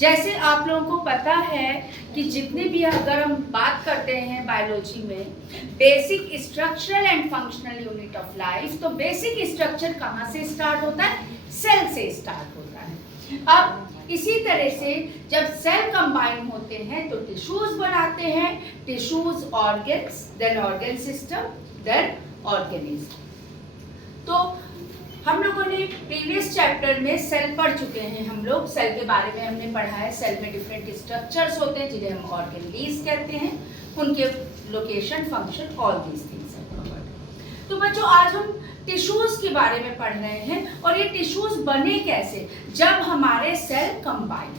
जैसे आप लोगों को पता है कि जितने भी अगर हम बात करते हैं बायोलॉजी में basic structural and functional unit of life, तो बेसिक स्ट्रक्चर कहाँ से स्टार्ट होता है? सेल से स्टार्ट होता है। अब इसी तरह से जब सेल कंबाइन होते हैं तो टिश्यूज बनाते हैं, tissues organs, then organ system, then organism. तो हम लोगों ने प्रीवियस चैप्टर में सेल पढ़ चुके हैं। हम लोग सेल के बारे में हमने पढ़ा है। सेल में डिफरेंट स्ट्रक्चर्स होते हैं जिन्हें हम ऑर्गेनेल्स कहते हैं, उनके location, function, all these things are covered. तो बच्चों आज हम टिश्यूज के बारे में पढ़ रहे हैं और ये टिश्यूज बने कैसे? जब हमारे सेल कंबाइन।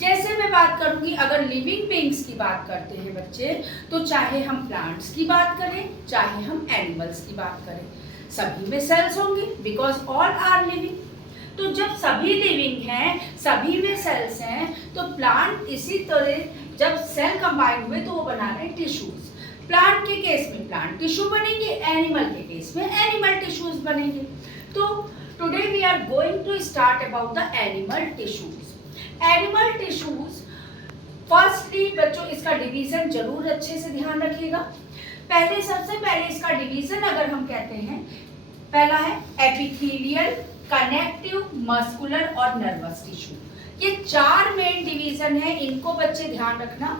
जैसे मैं बात करूंगी, अगर लिविंग बीइंग्स की बात करते हैं बच्चे, तो चाहे हम प्लांट्स की बात करें, चाहे हम एनिमल्स की बात करें, सभी में सेल्स होंगे, बिकॉज ऑल आर लिविंग। तो जब सभी लिविंग हैं, सभी में सेल्स हैं, तो प्लांट इसी तरह जब सेल कंबाइन हुए तो वो बना रहे हैं टिश्यूज। प्लांट के केस में प्लांट टिश्यू बनेंगे, एनिमल के केस में एनिमल टिश्यूज बनेंगे। तो today we are going to start about the animal tissues. Animal tissues, firstly बच्चों इसका डिवीजन जरूर अच्छे से ध्यान रखिएगा। पहले सबसे पहले इसका डिवीजन अगर हम कहते हैं, पहला है एपिथेलियल, कनेक्टिव, मस्कुलर और नर्वस टिश्यू। ये चार मेन डिवीजन है, इनको बच्चे ध्यान रखना।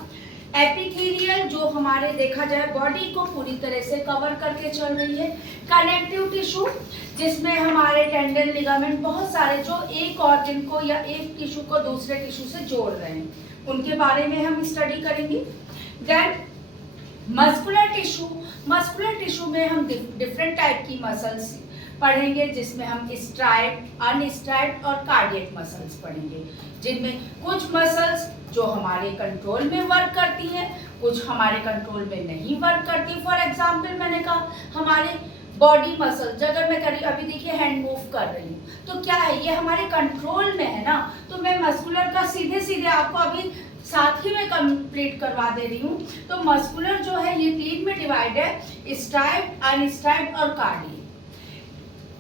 एपिथेलियल जो हमारे देखा जाए बॉडी को पूरी तरह से कवर करके चल रही है। कनेक्टिव टिश्यू जिसमें हमारे टेंडन, लिगामेंट, बहुत सारे जो एक ऑर्गन को या एक टिश्यू को दूसरे टिश्यू से जोड़ रहे हैं, उनके बारे में हम स्टडी करेंगे। Then muscular tissue, muscular tissue में हम डिफरेंट टाइप की मसल्स पढ़ेंगे, जिसमें हम स्ट्राइप्ड, अनस्ट्राइप्ड और कार्डियक मसल्स पढ़ेंगे, जिनमें कुछ मसल्स जो हमारे कंट्रोल में वर्क करती हैं, कुछ हमारे कंट्रोल में नहीं वर्क करती। फॉर एग्जांपल मैंने कहा हमारे बॉडी मसल्स, अगर मैं करी अभी देखिए हैंड मूव कर रही हूँ, तो क्या है, ये हमारे कंट्रोल में है ना, तो मैं मस्कुलर का सीधे सीधे आपको अभी साथ ही में कंप्लीट करवा दे रही हूँ। तो मस्कुलर जो है ये तीन में डिवाइड है, स्ट्राइप्ड, अनस्ट्राइप्ड और कार्डियक।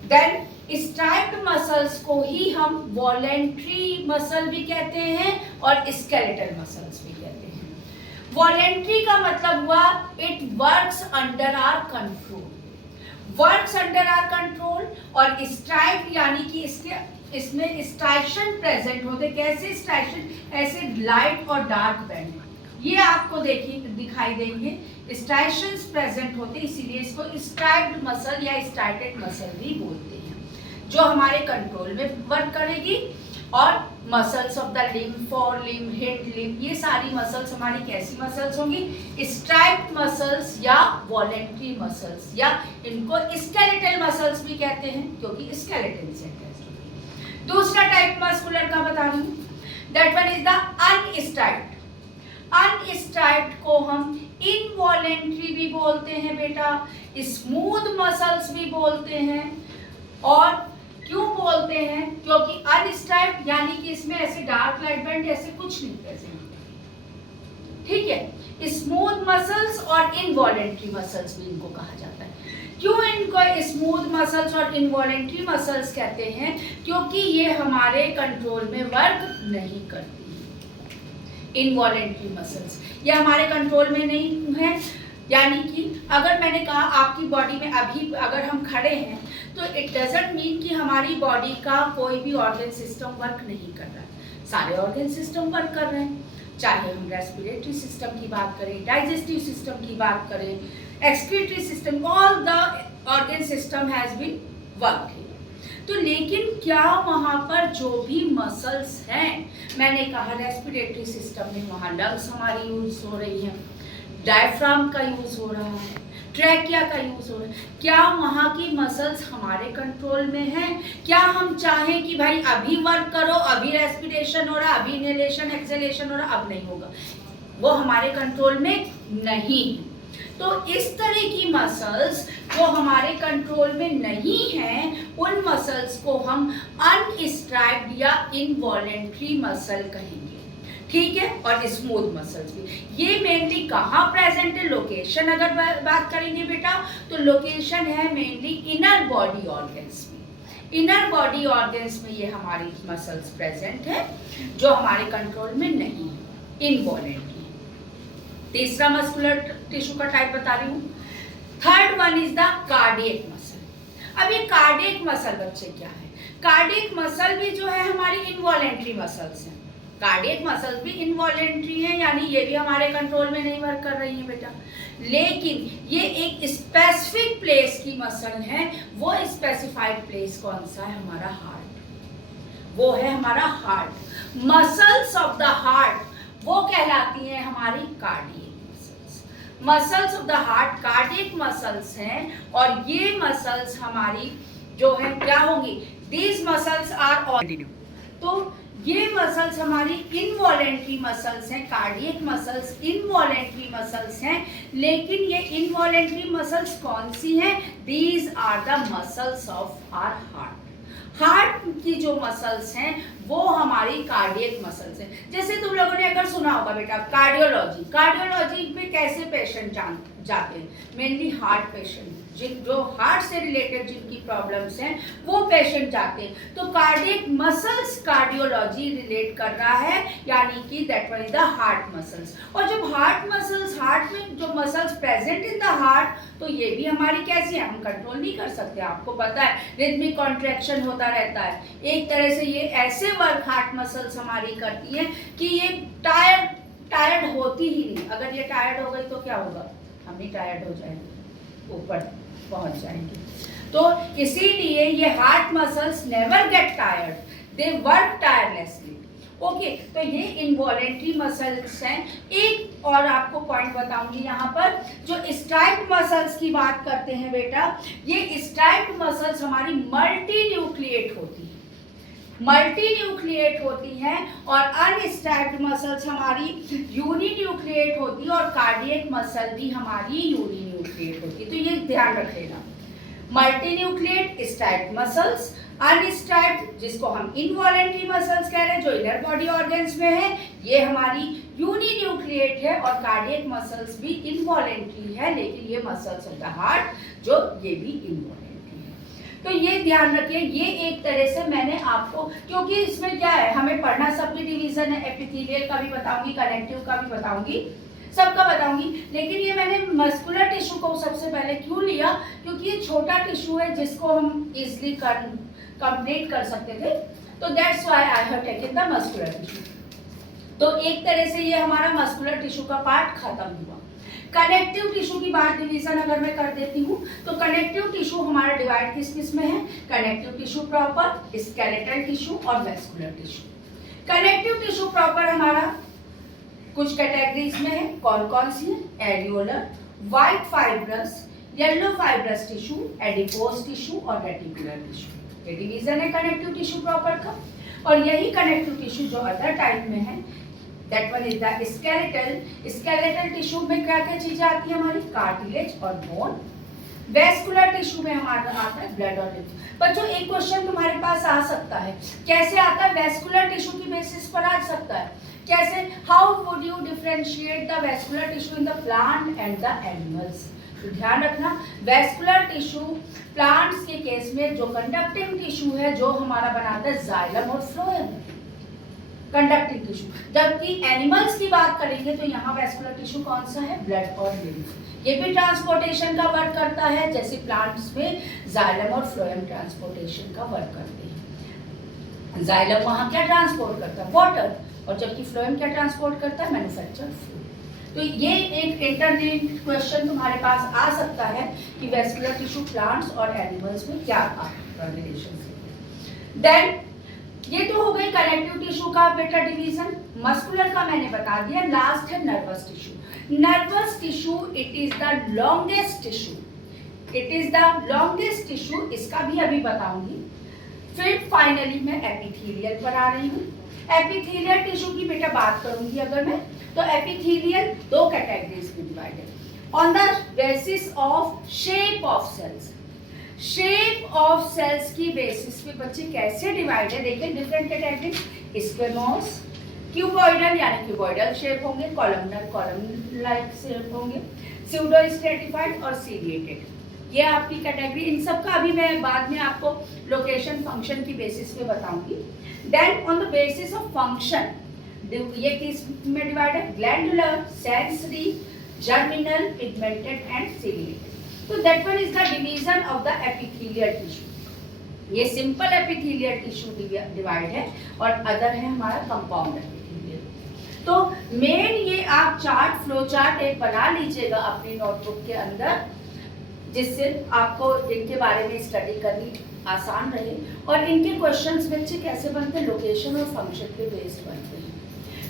देन स्ट्राइप्ड मसल्स को ही हम वॉलेंट्री मसल भी कहते हैं और स्केलेटल मसल्स भी कहते हैं। वॉलेंट्री का मतलब हुआ it works under our control, works under our control. और स्ट्राइप्ड यानी कि इसमें स्ट्राइशन प्रेजेंट होते। कैसे स्ट्राइशन? ऐसे लाइट और डार्क बैंड, ये आपको दिखाई देंगे, स्ट्राइशंस प्रेजेंट होते, इसीलिए इसको स्ट्राइप्ड मसल या स्टार्टेड मसल भी बोलते हैं, जो हमारे कंट्रोल में वर्क करेगी। और muscles of the limb, four limb, hind limb, ये सारी मसल्स हमारी कैसी मसल्स होंगी? स्ट्राइप्ड मसल्स या वॉलेंट्री मसल्स, या इनको स्केलेटल मसल्स भी कहते हैं क्योंकि स्केलेटन से अटैच्ड होती है। दूसरा टाइप मस्कुलर का बता रही हूँ, दैट वन इज द अनस्ट्राइप्ड। अनस्ट्राइप्ड को हम इनवॉलेंट्री भी बोलते हैं बेटा, स्मूथ मसल्स भी बोलते हैं। और क्यों बोलते हैं? क्योंकि अनस्ट्राइप्ड यानी कि इसमें ऐसे डार्क लाइट बैंड ऐसे कुछ नहीं प्रेजेंट, ठीक है। स्मूथ मसल्स और इनवॉलेंट्री मसल्स भी इनको कहा जाता है। क्यों इनको स्मूथ मसल्स और इनवॉलेंट्री मसल्स कहते हैं? क्योंकि ये हमारे कंट्रोल में वर्क नहीं करती। इनवॉलेंट्री मसल्स ये हमारे कंट्रोल में नहीं है, यानी कि अगर मैंने कहा आपकी बॉडी में अभी अगर हम खड़े हैं, तो इट डजंट मीन कि हमारी बॉडी का कोई भी ऑर्गन सिस्टम वर्क नहीं कर रहा है। सारे ऑर्गन सिस्टम वर्क कर रहे हैं, चाहे हम रेस्पिरेटरी सिस्टम की बात करें, डाइजेस्टिव सिस्टम की बात करें, excretory system, all the organ system has been working. तो लेकिन क्या वहाँ पर जो भी मसल्स हैं, मैंने कहा रेस्पिरेटरी सिस्टम में वहाँ लंग्स हमारी यूज हो रही हैं, डायफ्राम का यूज हो रहा है, ट्रैकिया का यूज हो रहा है, क्या वहाँ की मसल्स हमारे कंट्रोल में हैं? क्या हम चाहें कि भाई अभी वर्क करो, अभी रेस्पिरेशन हो रहा, अभी इनहेलेशन एक्सहेलेशन हो रहा, अब नहीं होगा, वो हमारे कंट्रोल में नहीं है। तो इस तरह की मसल्स जो हमारे कंट्रोल में नहीं हैं, उन मसल्स को हम अनस्ट्राइप्ड या इनवॉलेंट्री मसल कहेंगे, ठीक है। और स्मूथ मसल्स भी, ये मेनली कहाँ प्रेजेंट है? लोकेशन अगर बात करेंगे बेटा, तो लोकेशन है मेनली इनर बॉडी ऑर्गन्स में। इनर बॉडी ऑर्गन्स में ये हमारी मसल्स प्रेजेंट है जो हमारे कंट्रोल में नहीं है, इनवॉलेंटरी। तीसरा मस्कुलर टिश्यू का टाइप बता रही हूँ। Third one is the cardiac muscle. अब ये कार्डियक मसल बच्चे क्या है? कार्डियक मसल भी जो है हमारी इनवॉलेंटरी मसल्स हैं। कार्डियक मसल्स भी इनवॉलेंटरी हैं, यानी ये भी हमारे कंट्रोल में नहीं वर्क कर रही है बेटा, लेकिन ये एक स्पेसिफिक प्लेस की मसल है। वो स्पेसिफाइड प्लेस कौन सा है? हमारा हार्ट। वो है हमारा heart. Muscles of the heart वो कहलाती हैं हमारी cardiac muscles. Muscles of the heart cardiac muscles हैं, और ये मसल्स हमारी जो है क्या होंगी? दीज मसल्स आर ऑल, तो ये मसल्स हमारी इनवॉलेंटरी मसल्स हैं। कार्डियक मसल्स इनवॉलेंटरी मसल्स हैं, लेकिन ये इनवॉलेंटरी मसल्स कौन सी हैं? These are the muscles of our heart. Heart की जो मसल्स हैं वो हमारी कार्डियक मसल्स हैं। जैसे तुम लोगों ने अगर सुना होगा बेटा कार्डियोलॉजी, कार्डियोलॉजी में कैसे पेशेंट जाते हैं? मेनली हार्ट पेशेंट, जो हार्ट से रिलेटेड जिनकी प्रॉब्लम्स हैं वो पेशेंट जाते हैं। तो कार्डियक मसल्स कार्डियोलॉजी रिलेट कर रहा है, यानी कि that one is the heart muscles. और जब हार्ट मसल्स, हार्ट में जो muscles present in the heart, तो ये भी हमारी कैसी है? हम कंट्रोल नहीं कर सकते। आपको पता है रिदमिक कॉन्ट्रैक्शन होता रहता है। एक तरह से ये ऐसे वर्क हार्ट मसल्स हमारी करती हैं कि ये टायर्ड होती ही नहीं। अगर ये टायर्ड हो गई तो क्या होगा? हम ही टायर्ड हो जाएंगे, ऊपर पहुंच जाएंगे। तो इसीलिए ये heart muscles never get tired, they work tirelessly. Okay, तो ये इनवॉलेंटरी मसल्स हैं। एक और आपको पॉइंट बताऊंगी यहाँ पर, जो स्ट्राइप्ड मसल्स की बात करते हैं बेटा, ये स्ट्राइप्ड मसल्स हमारी मल्टी न्यूक्लिएट होती है, मल्टी न्यूक्लिएट होती हैं, और अनस्ट्राइप्ड मसल्स हमारी यूनिन्यूक्लिएट होती है, और कार्डियक मसल भी हमारी यूनिन्यूक्लिएट होती है। तो ये ध्यान रख लेना, मल्टी न्यूक्लिएट स्ट्राइप्ड मसल्स, अनस्ट्राइप्ड जिसको हम इनवॉलेंटरी मसल्स कह रहे हैं जो इनर बॉडी ऑर्गन्स में है, ये हमारी यूनिन्यूक्लिएट है, और कार्डियक मसल्स भी इनवॉलेंटरी है, लेकिन ये मसल्स ऑफ द हार्ट जो ये भी इनवॉलेंटरी। तो ये ध्यान रखिए, ये एक तरह से मैंने आपको, क्योंकि इसमें क्या है हमें पढ़ना, सबकी डिवीजन है, एपिथेलियल का भी बताऊंगी, कनेक्टिव का भी बताऊंगी, सबका बताऊंगी, लेकिन ये मैंने मस्कुलर टिश्यू को सबसे पहले क्यों लिया? क्योंकि ये छोटा टिश्यू है जिसको हम इजिली कंप्लीट कर सकते थे, तो that's why I have taken the muscular tissue. तो एक तरह से ये हमारा मस्कुलर टिश्यू का पार्ट खत्म हुआ। कनेक्टिव टिश्यू की बात डिवीजन अगर मैं कर देती हूँ, तो कनेक्टिव टिश्यू हमारा डिवाइड किस में है? Connective tissue proper, skeletal tissue और vascular tissue. Connective tissue proper हमारा कुछ कैटेगरीज में है, कौन कौन सी है? Areolar, white fibrous, yellow fibrous tissue, adipose tissue और रेटिकुलर टिश्यू। ये डिवीजन है कनेक्टिव टिश्यू प्रॉपर का। और यही कनेक्टिव टिश्यू जो अदर टाइप में है, that one is the skeletal. Skeletal tissue में क्या क्या चीजें आती है हमारी? कार्टिलेज और बोन। वैस्कुलर टिश्यू में हमारा आता है ब्लड और लिम्फ। बच्चों एक क्वेश्चन तुम्हारे पास आ सकता है, कैसे आता है? वैस्कुलर टिश्यू की बेसिस पर आ सकता है। कैसे? How would you differentiate the vascular tissue in the plant and the animals? तो ध्यान रखना, वैस्कुलर टिश्यू प्लांट्स के केस में जो कंडक्टिंग टिश्यू है, जो हमारा बनाता है जाइलम और फ्लोएम, कंडक्टिंग टिश्यू। जबकि एनिमल्स की बात करेंगे तो यहाँ वैस्कुलर टिश्यू कौन सा है? ब्लड और लिम्फ। ये भी ट्रांसपोर्टेशन का वर्क करता है, जैसे प्लांट्स में जाइलम और फ्लोएम ट्रांसपोर्टेशन का वर्क करते हैं। जाइलम वहाँ क्या ट्रांसपोर्ट करता है? वाटर, और जबकि फ्लोएम क्या ट्रांसपोर्ट करता है? Manufactured food. तो ये एक इंटरनेट क्वेश्चन तुम्हारे पास आ सकता है कि वैस्कुलर टिश्यू प्लांट्स और एनिमल्स में क्या रिलेशन है। देन ये तो हो गई कनेक्टिव टिश्यू का बेटा डिवीजन। मस्कुलर का मैंने बता दिया। लास्ट है nervous tissue. Nervous tissue it is the longest tissue, it is the longest tissue, इसका भी अभी बताऊंगी। फिर फाइनली मैं एपिथेलियल पर आ रही हूँ। एपिथेलियल टिश्यू की बेटा बात करूंगी अगर मैं, तो एपिथेलियल दो कैटेगरीज में divided on the basis of shape of cells. Shape of cells की बेसिस पे बच्चे कैसे डिवाइड है? देखिए डिफरेंट कैटेगरी, स्क्वेमोस, क्यूबॉइडल यानी क्यूबॉइडल शेप होंगे, कॉलमनर कॉलम लाइक शेप होंगे, स्यूडो स्ट्रेटिफाइड और सीरिएटेड। ये आपकी कैटेगरी, इन सब का अभी मैं बाद में आपको लोकेशन फंक्शन की बेसिस पे बताऊंगी। Then on the basis of function ये किस में डिवाइड है, glandular, sensory, germinal, pigmented and ciliated. तो that one is the division of the epithelial tissue. ये सिंपल एपिथेलियल टिश्यू डिवाइड है और अदर है हमारा कंपाउंड एपिथेलियल। तो मेन ये आप चार्ट, फ्लो चार्ट एक बना लीजिएगा अपनी नोटबुक के अंदर, जिससे आपको इनके बारे में स्टडी करनी आसान रहे। और इनके क्वेश्चंस बच्चे कैसे बनते हैं, लोकेशन और फंक्शन पे बेस्ड बनते हैं।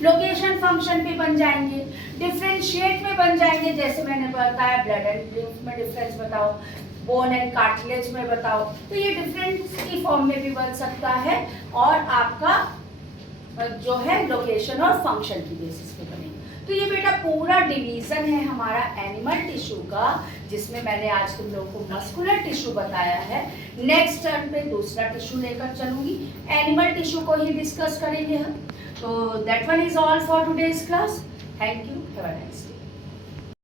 लोकेशन फंक्शन पे बन जाएंगे, डिफरेंशिएट में बन जाएंगे, जैसे मैंने बताया ब्लड एंड लिम्फ में डिफरेंस बताओ, बोन एंड कार्टिलेज में बताओ। तो ये डिफरेंस की फॉर्म में भी बन सकता है और आपका जो है लोकेशन और फंक्शन की बेसिस पे बनेगा। तो ये बेटा पूरा डिवीजन है हमारा एनिमल टिश्यू का, जिसमें मैंने आज तुम लोगों को मस्कुलर टिश्यू बताया है। नेक्स्ट टर्न पे दूसरा टिश्यू लेकर चलूंगी, एनिमल टिश्यू को ही डिस्कस करेंगे हम। तो that one is all for today's class. Thank you, have a nice day.